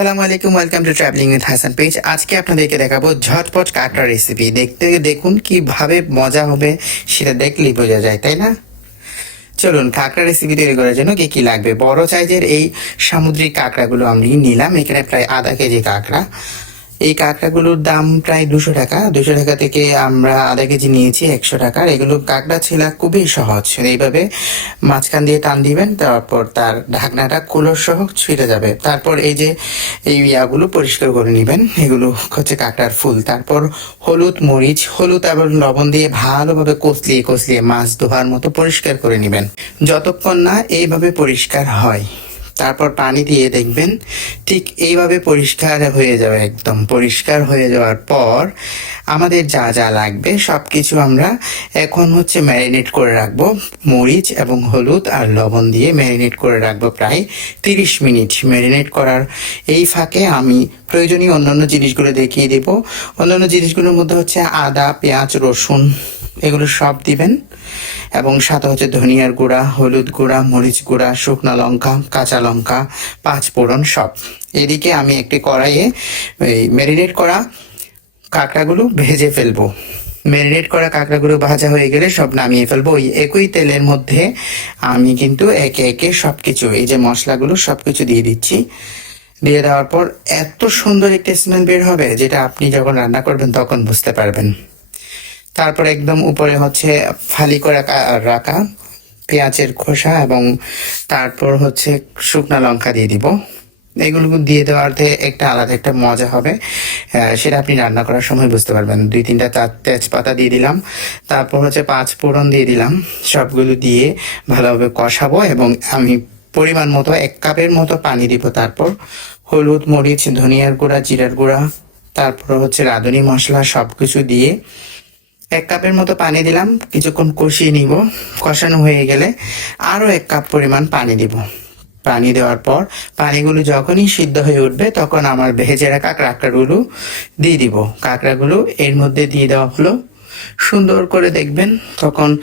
সালামু আলাইকুম welcome to traveling with Hasan page আজকে আপনাদেরকে দেখাবো ঝটপট কাঁকড়া রেসিপি দেখতে দেখুন কীভাবে মজা হবে, সেটা দেখলেই বোঝা যায়, তাই না? চলুন কাঁকড়া রেসিপি তৈরি করার জন্য কী কী লাগবে? বড় সাইজের এই সামুদ্রিক কাঁকড়াগুলো আমি নিলাম, এখানে প্রায় আধা কেজি কাঁকড়া। এই কাঁকড়াগুলোর দাম প্রায় দুশো টাকা। দুশো টাকা থেকে আমরা আধা কেজি নিয়েছি একশো টাকার। এগুলো কাঁকড়া ছেলা খুবই সহজ। এইভাবে মাঝখান দিয়ে টান দিবেন, তারপর তার ঢাকনাটা কুলোর সহ ছিঁড়ে যাবে। তারপর এই যে এই ইয়াগুলো পরিষ্কার করে নেবেন। এগুলো হচ্ছে কাঁকড়ার ফুল। তারপর হলুদ মরিচ, হলুদ এবং লবণ দিয়ে ভালোভাবে কষলিয়ে কষলিয়ে মাছ ধোয়ার মতো পরিষ্কার করে নেবেন। যতক্ষণ না এইভাবে পরিষ্কার হয়। তারপর পানি দিয়ে দেখবেন ঠিক এইভাবে পরিষ্কার হয়ে যাবে একদম। পরিষ্কার হয়ে যাওয়ার পর আমাদের যা যা লাগবে সব কিছু আমরা এখন হচ্ছে ম্যারিনেট করে রাখব। মরিচ এবং হলুদ আর লবণ দিয়ে ম্যারিনেট করে রাখব প্রায় তিরিশ মিনিট। ম্যারিনেট করার এই ফাঁকে আমি প্রয়োজনীয় অন্যান্য জিনিসগুলো দেখিয়ে দেব। অন্যান্য জিনিসগুলোর মধ্যে হচ্ছে আদা, পেঁয়াজ, রসুন এগুলো সব দিবেন। এবং সাথে হচ্ছে ধনিয়ার গুঁড়া, হলুদ গুঁড়া, মরিচ গুঁড়া, শুকনো লঙ্কা, কাঁচা লঙ্কা, পাঁচ ফোড়ন সব। এদিকে আমি একটি কড়াইয়ে ম্যারিনেট করা কাঁকড়াগুলো ভেজে ফেলব। ম্যারিনেট করা কাঁকড়াগুলো ভাজা হয়ে গেলে সব নামিয়ে ফেলব। ওই একই তেলের মধ্যে আমি কিন্তু একে একে সব কিছু এই যে মশলাগুলো সব কিছু দিয়ে দিচ্ছি। দিয়ে দেওয়ার পর এত সুন্দর একটা স্মেল বের হবে, যেটা আপনি যখন রান্না করবেন তখন বুঝতে পারবেন। তারপর একদম উপরে হচ্ছে ফালি করে রাখা, পেঁয়াজের খোসা এবং তারপর হচ্ছে শুকনা লঙ্কা দিয়ে দিব। এগুলো দিয়ে দেওয়াতে একটা আলাদা একটা মজা হবে। সেটা আপনি রান্না করার সময় বুঝতে পারবেন। দুই তিনটা তার তেজপাতা দিয়ে দিলাম। তারপর হচ্ছে পাঁচ ফোড়ন দিয়ে দিলাম। সবগুলো দিয়ে ভালোভাবে কষাবো এবং আমি পরিমাণ মতো এক কাপের মতো পানি দিব তারপর। হলুদ, মরিচ, ধনিয়ার গুঁড়া, জিরার গুঁড়া, তারপর হচ্ছে রাঁধুনি মশলা সব কিছু দিয়ে এক কাপের মতো পানি দিলাম, কিছুক্ষণ কষিয়ে নিব। কষানো হয়ে গেলে আরও এক কাপ পরিমাণ পানি দিব। পানি দেওয়ার পর পানিগুলো যখনই সিদ্ধ হয়ে উঠবে, তখন আমার ভেজে রাখা কাঁকড়াগুলো দিয়ে দিব। কাঁকড়াগুলো এর মধ্যে দিয়ে দেওয়া হলো। সুন্দর করে দেখবেন, তখন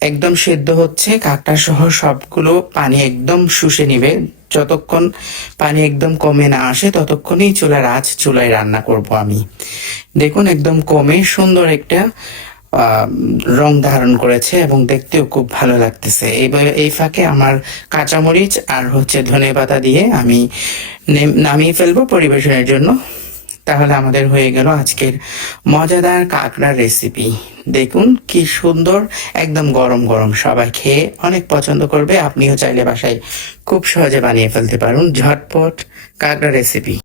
একদম সেদ্ধ হচ্ছে। কাঁকড়া সহ সবগুলো পানি একদম শুষে নিবে। যতক্ষণ পানি একদম কমে না আসে, ততক্ষণই চুলার আঁচ, চুলায় রান্না করব আমি। দেখুন, একদম কমে সুন্দর একটা রং ধারণ করেছে এবং দেখতেও খুব ভালো লাগতেছে। এইবার এই ফাঁকে আমার কাঁচামরিচ আর হচ্ছে ধনে পাতা দিয়ে আমি নেম- নামিয়ে ফেলব পরিবেশনের জন্য। তাহলে আমাদের হয়ে গেল আজকের মজাদার কাঁকড়ার রেসিপি দেখুন, কি সুন্দর, একদম গরম গরম। সবাই খেয়ে অনেক পছন্দ করবে। আপনিও চাইলে বাসায় খুব সহজে বানিয়ে ফেলতে পারুন। ঝটপট কাঁকড়া রেসিপি